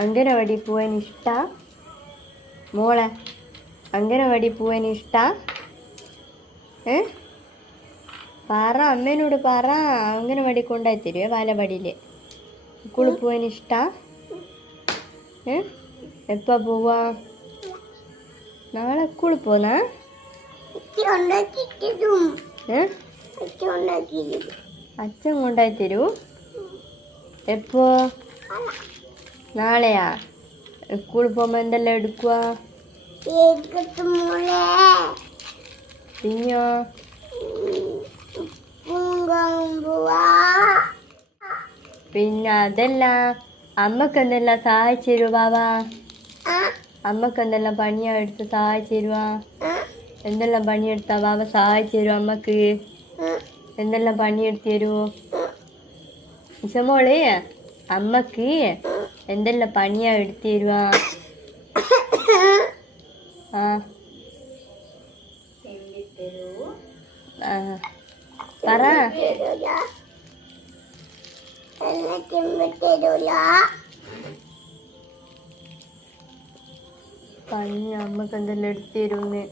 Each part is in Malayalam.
അംഗനവാടി പോവാൻ ഇഷ്ടാ മോളെ? അംഗനവാടി പോവാൻ ഇഷ്ടാ? പറ, അമ്മേനോട് പറ. അംഗനവാടി കൊണ്ടായി തരുവേ ബാലവാടിയിൽ. സ്കൂളിൽ പോവാൻ ഇഷ്ടാ? എപ്പാ പോവാ? നാളെ സ്കൂളിൽ പോന്നാ? അച്ഛൻ കൊണ്ടായി തരൂ. എപ്പോ? നാളെയാ? സ്കൂളിൽ പോകുമ്പോ എന്തെല്ലാം എടുക്കുക? പിന്നെയോ? പിന്നെ അതല്ല, അമ്മക്ക് എന്തെല്ലാം സഹായിച്ചു തരുവോ ബാബാ? അമ്മക്ക് എന്തെല്ലാം പണിയാ എടുത്ത് സഹായിച്ചു തരുവാ? എന്തെല്ലാം പണിയെടുത്താ ബാബ സഹായിച്ചു തരുവോ അമ്മക്ക്? എന്തെല്ലാം പണിയെടുത്ത് തരുവോ? ഇസമോള് അമ്മക്ക് എന്തെല്ലാം പണിയാ എടുത്ത് തരുവാ? പറ. പണി അമ്മക്ക് എന്തെല്ലാം എടുത്ത് തരുമെന്ന്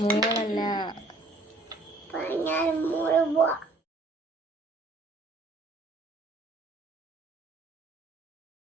മോളല്ല.